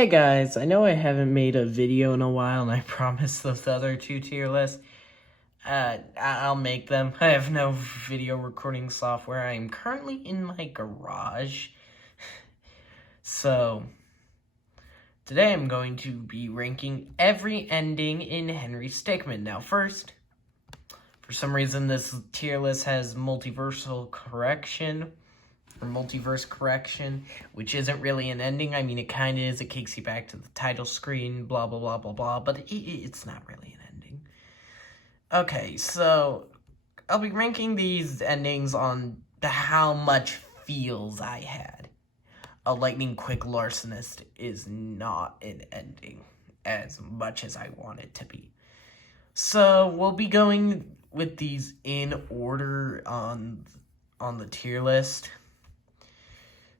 Hey guys, I know I haven't made a video in a while and I promised those other two tier lists. I'll make them. I have no video recording software. I am currently in my garage. So, today I'm going to be ranking every ending in Henry Stickmin. Now first, for some reason this tier list has multiverse correction, which isn't really an ending. I mean, it kind of is. It kicks you back to the title screen, blah, blah, blah, blah, blah, but it's not really an ending. Okay, so I'll be ranking these endings on how much feels I had. A lightning quick larcenist is not an ending as much as I want it to be. So we'll be going with these in order on the tier list.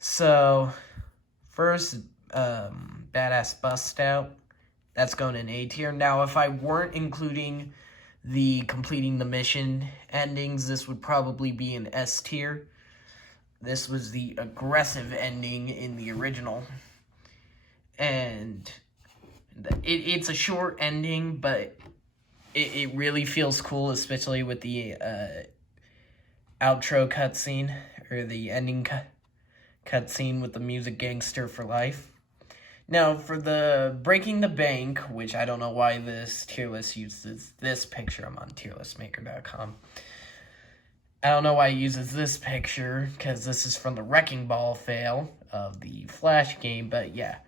So, first, Badass Bust Out. That's going in A tier. Now, if I weren't including the completing the mission endings, this would probably be an S tier. This was the aggressive ending in the original. And it's a short ending, but it really feels cool, especially with the outro cutscene, or the ending cutscene with the music Gangster for Life. Now, for the Breaking the Bank, which I don't know why this tier list uses this picture. I'm on tierlistmaker.com. I don't know why it uses this picture, because this is from the Wrecking Ball fail of the Flash game, but yeah.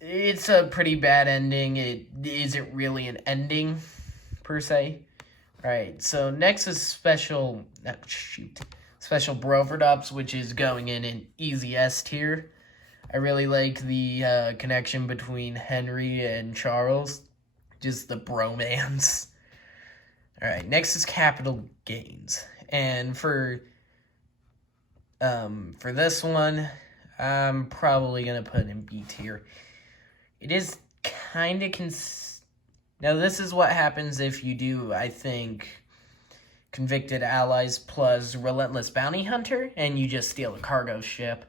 It's a pretty bad ending. It isn't really an ending, per se. Alright, so next is Special Broverdubs, which is going in an easy S tier. I really like the connection between Henry and Charles. Just the bromance. Alright, next is Capital Gains. And for this one, I'm probably going to put it in B tier. It is kind of now, this is what happens if you do, I think, Convicted Allies plus Relentless Bounty Hunter, and you just steal a cargo ship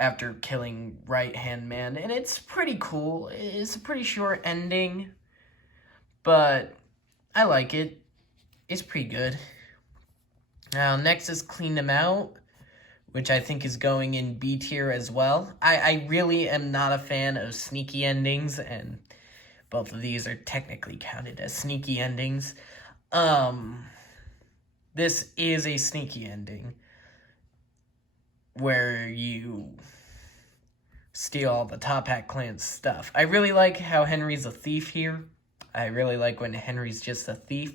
after killing Right-Hand Man. And it's pretty cool. It's a pretty short ending, but I like it. It's pretty good. Now, next is Clean Them Out, which I think is going in B tier as well. I really am not a fan of sneaky endings, and both of these are technically counted as sneaky endings. This is a sneaky ending where you steal all the Top Hat Clan's stuff. I really like how Henry's a thief here. I really like when Henry's just a thief.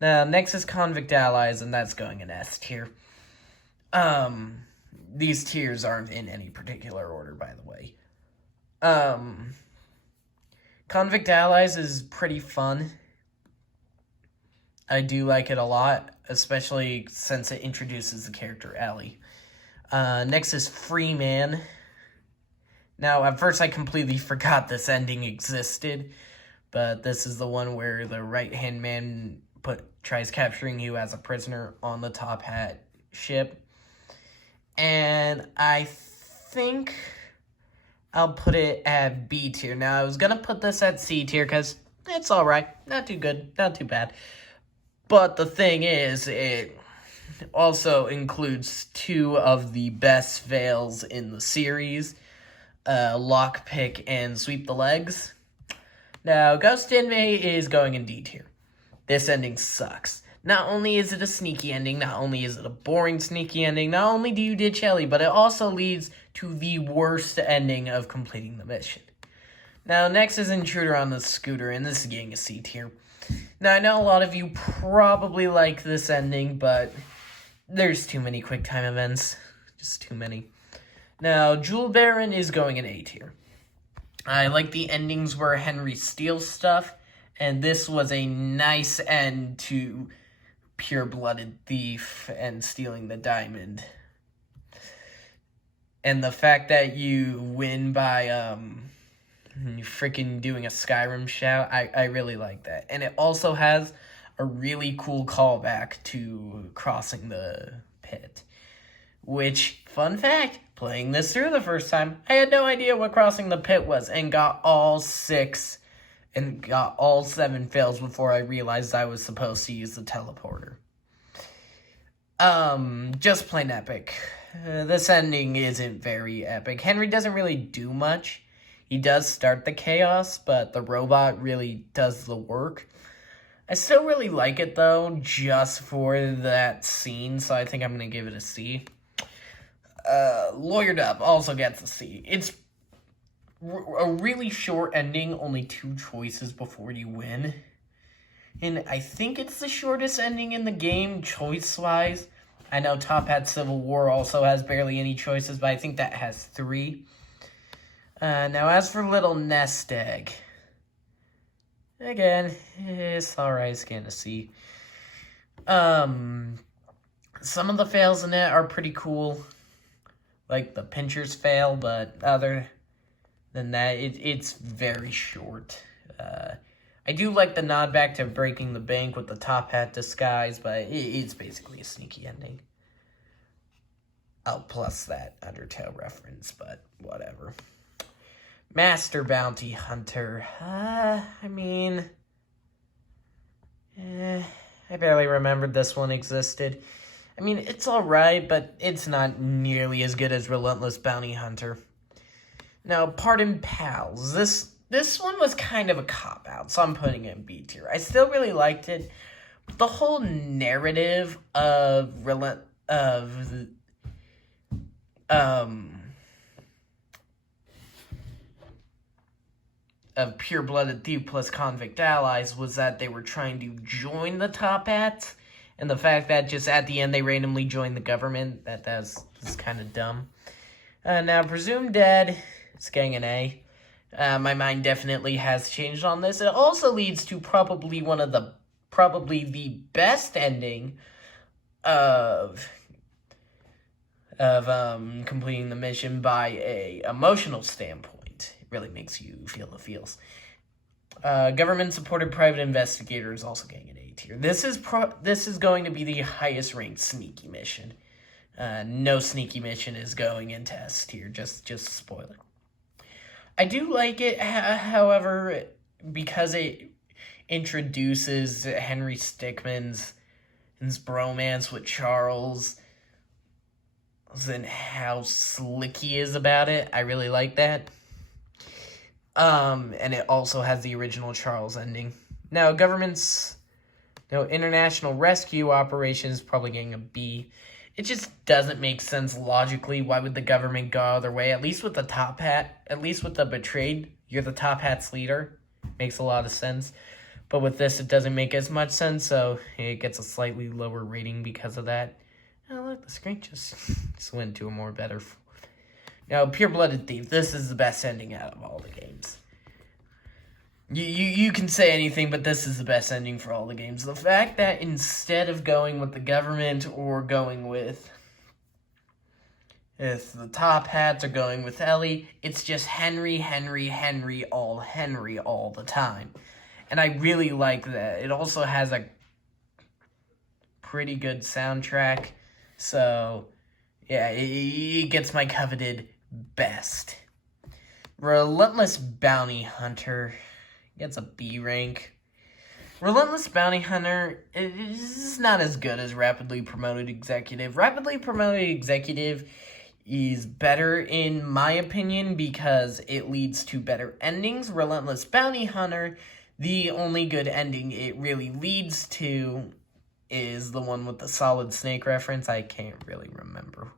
Now, next is Convict Allies, and that's going in S tier. These tiers aren't in any particular order, by the way. Convict Allies is pretty fun. I do like it a lot, especially since it introduces the character Ellie. Next is Free Man. Now, at first I completely forgot this ending existed, but this is the one where the right-hand man tries capturing you as a prisoner on the Top Hat ship. And I think I'll put it at B tier. Now, I was going to put this at C tier because it's alright. Not too good, not too bad. But the thing is, it also includes two of the best fails in the series, Lockpick and Sweep the Legs. Now, Ghost Inmate is going in D tier. This ending sucks. Not only is it a sneaky ending, not only is it a boring sneaky ending, not only do you ditch Ellie, but it also leads to the worst ending of completing the mission. Now, next is Intruder on the Scooter, and this is getting a C tier. Now, I know a lot of you probably like this ending, but there's too many quick time events. Just too many. Now, Jewel Baron is going in A tier. I like the endings where Henry steals stuff, and this was a nice end to Pure-Blooded Thief and stealing the diamond. And the fact that you win by freaking doing a Skyrim shout, I really like that. And it also has a really cool callback to Crossing the Pit, which, fun fact, playing this through the first time, I had no idea what crossing the pit was and got all 6 and got all 7 fails before I realized I was supposed to use the teleporter. Just plain epic. This ending isn't very epic. Henry doesn't really do much. He does start the chaos, but the robot really does the work. I still really like it, though, just for that scene, so I think I'm going to give it a C. Lawyered Up also gets a C. It's a really short ending, only 2 choices before you win. And I think it's the shortest ending in the game, choice-wise. I know Top Hat Civil War also has barely any choices, but I think that has 3. Now, as for Little Nest Egg, again, it's alright, it's getting a C. Some of the fails in it are pretty cool, like the pinchers fail, but other than that, it's very short. I do like the nod back to breaking the bank with the Top Hat disguise, but it's basically a sneaky ending. I'll plus that Undertale reference, but whatever. Master Bounty Hunter. I barely remembered this one existed. I mean, it's alright, but it's not nearly as good as Relentless Bounty Hunter. Now, Pardon Pals. This one was kind of a cop-out, so I'm putting it in B tier. I still really liked it. The whole narrative of Pure-Blooded Thief plus Convict Allies was that they were trying to join the Top Hats, and the fact that just at the end they randomly joined the government, that was kind of dumb. Now, Presumed Dead, it's getting an A. My mind definitely has changed on this. It also leads to probably the best ending of completing the mission by a emotional standpoint. It really makes you feel the feels. Government-supported private investigator is also getting an A tier. This is going to be the highest ranked sneaky mission. No sneaky mission is going into S tier. Just spoiler. I do like it, however, because it introduces Henry Stickmin's bromance with Charles and how slick he is about it. I really like that. And it also has the original Charles ending. Now, international rescue operations probably getting a B. It just doesn't make sense logically. Why would the government go other way? At least with the Top Hat, at least with the Betrayed, you're the Top Hat's leader. Makes a lot of sense. But with this, it doesn't make as much sense, so it gets a slightly lower rating because of that. Oh, look, the screen just went to a more better. Now, Pure-Blooded Thief, this is the best ending out of all the games. You can say anything, but this is the best ending for all the games. The fact that instead of going with the government or going with if the Top Hats or going with Ellie, it's just Henry all the time. And I really like that. It also has a pretty good soundtrack. So, yeah, it gets my coveted best. Relentless Bounty Hunter gets a B rank. Relentless Bounty Hunter is not as good as Rapidly Promoted Executive. Rapidly Promoted Executive is better in my opinion because it leads to better endings. Relentless Bounty Hunter, the only good ending it really leads to is the one with the Solid Snake reference. I can't really remember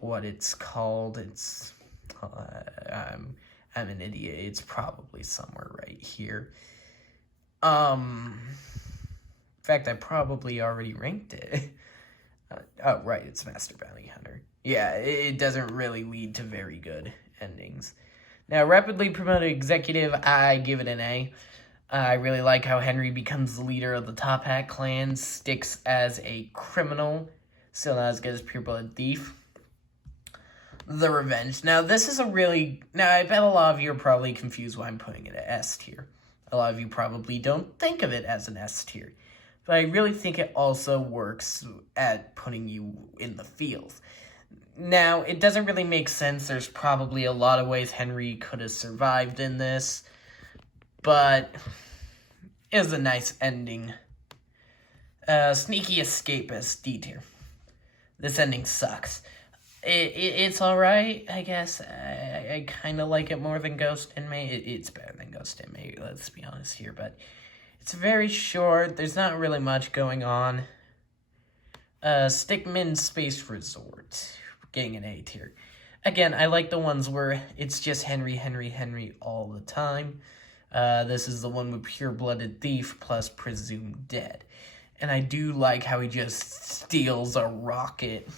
what it's called. It's I'm an idiot. It's probably somewhere right here. In fact, I probably already ranked it. Oh, right, it's Master Bounty Hunter. Yeah, it doesn't really lead to very good endings. Now, Rapidly Promoted Executive, I give it an A. I really like how Henry becomes the leader of the Top Hat clan, sticks as a criminal, still not as good as Pure-Blooded Thief. The Revenge. Now, this is I bet a lot of you are probably confused why I'm putting it at S tier. A lot of you probably don't think of it as an S tier. But I really think it also works at putting you in the feels. Now, it doesn't really make sense. There's probably a lot of ways Henry could have survived in this, but it was a nice ending. Sneaky escapist, D tier. This ending sucks. It's alright, I guess. I kind of like it more than Ghost Inmate. It's better than Ghost Inmate, let's be honest here, but it's very short. There's not really much going on. Stickmin Space Resort. Getting an A tier. Again, I like the ones where it's just Henry all the time. This is the one with Pure-Blooded Thief plus Presumed Dead. And I do like how he just steals a rocket.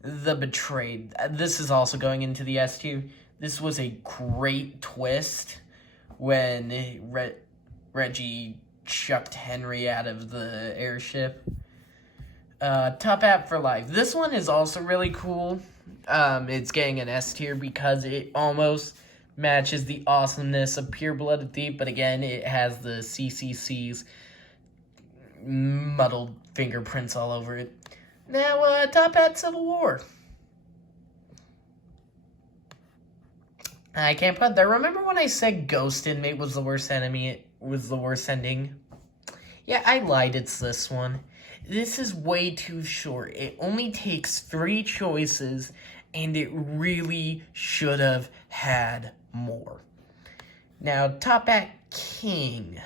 The Betrayed. This is also going into the S tier. This was a great twist when Reggie chucked Henry out of the airship. Top Hat for Life. This one is also really cool. It's getting an S tier because it almost matches the awesomeness of Pure-Blooded Thief, but again, it has the CCC's muddled fingerprints all over it. Now, Top Hat Civil War. I can't put there. Remember when I said Ghost Inmate was the worst enemy? Was the worst ending? Yeah, I lied. It's this one. This is way too short. It only takes 3 choices, and it really should have had more. Now, Top Hat King.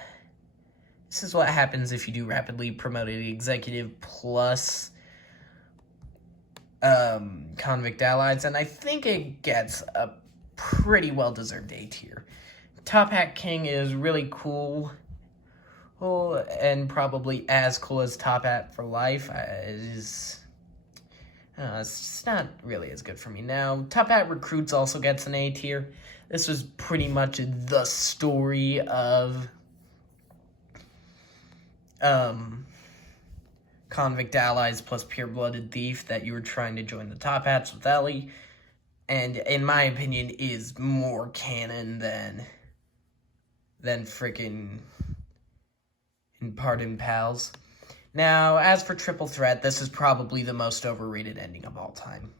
This is what happens if you do rapidly promoted executive plus convict allies, and I think it gets a pretty well-deserved A tier. Top Hat King is really cool, and probably as cool as Top Hat for Life. It's just not really as good for me. Now, Top Hat Recruits also gets an A tier. This was pretty much the story of convict allies plus Pure-Blooded Thief that you were trying to join the Top Hats with Ellie, and in my opinion is more canon than freaking Pardon Pals. Now, as for Triple Threat, this is probably the most overrated ending of all time.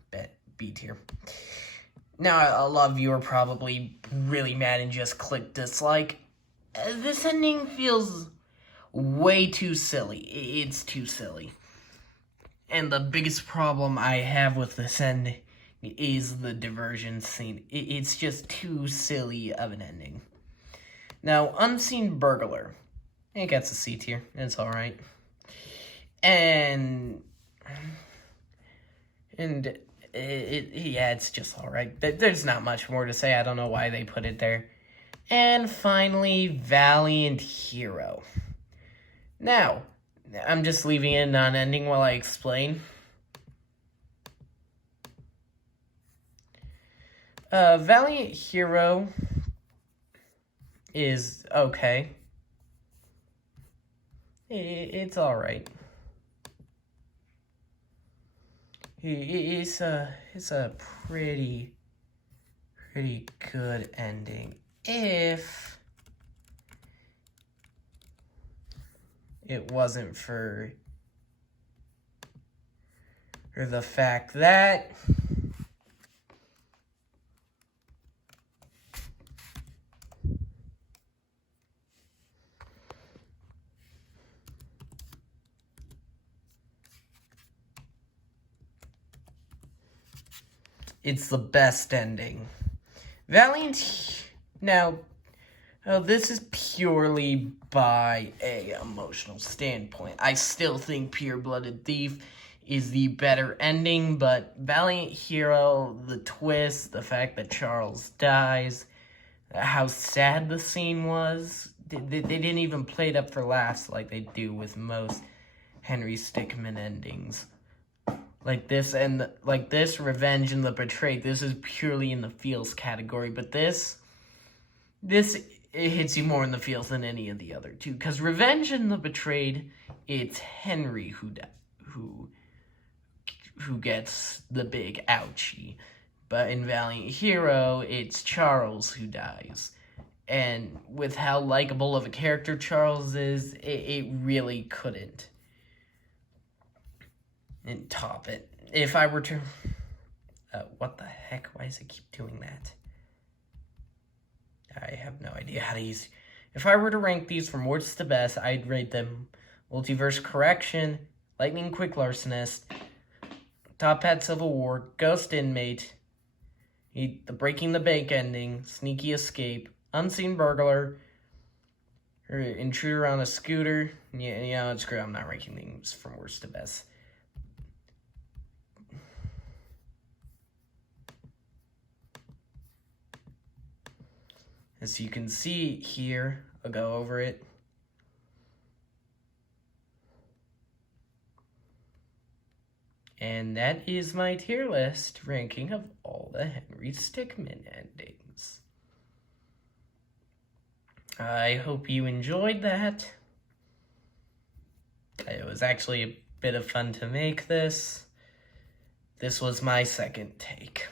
B tier. Now, a lot of you are probably really mad and just click dislike. This ending feels way too silly. It's too silly. And the biggest problem I have with this ending is the diversion scene. It's just too silly of an ending. Now, Unseen Burglar. It gets a C tier. It's alright. And it's just alright. There's not much more to say. I don't know why they put it there. And finally, Valiant Hero. Now, I'm just leaving it non-ending while I explain. Valiant Hero is okay. It's alright. It's a pretty good ending if it wasn't for the fact that it's the best ending. Valiant, now, this is purely by a emotional standpoint. I still think Pure-Blooded Thief is the better ending, but Valiant Hero, the twist, the fact that Charles dies, how sad the scene was, they didn't even play it up for laughs like they do with most Henry Stickmin endings. Like this, and like this, Revenge and the Betrayed, this is purely in the feels category, but this it hits you more in the feels than any of the other two, because Revenge and the Betrayed, it's Henry who gets the big ouchie, but in Valiant Hero, it's Charles who dies, and with how likable of a character Charles is, it really couldn't and top it. If I were to What the heck? Why does it keep doing that? I have no idea how to use... If I were to rank these from worst to best, I'd rate them Multiverse Correction, Lightning Quick Larcenist, Top Hat Civil War, Ghost Inmate, the Breaking the Bank ending, Sneaky Escape, Unseen Burglar, or Intruder on a Scooter. Yeah, screw it. I'm not ranking these from worst to best. As you can see here, I'll go over it. And that is my tier list ranking of all the Henry Stickmin endings. I hope you enjoyed that. It was actually a bit of fun to make this. This was my second take.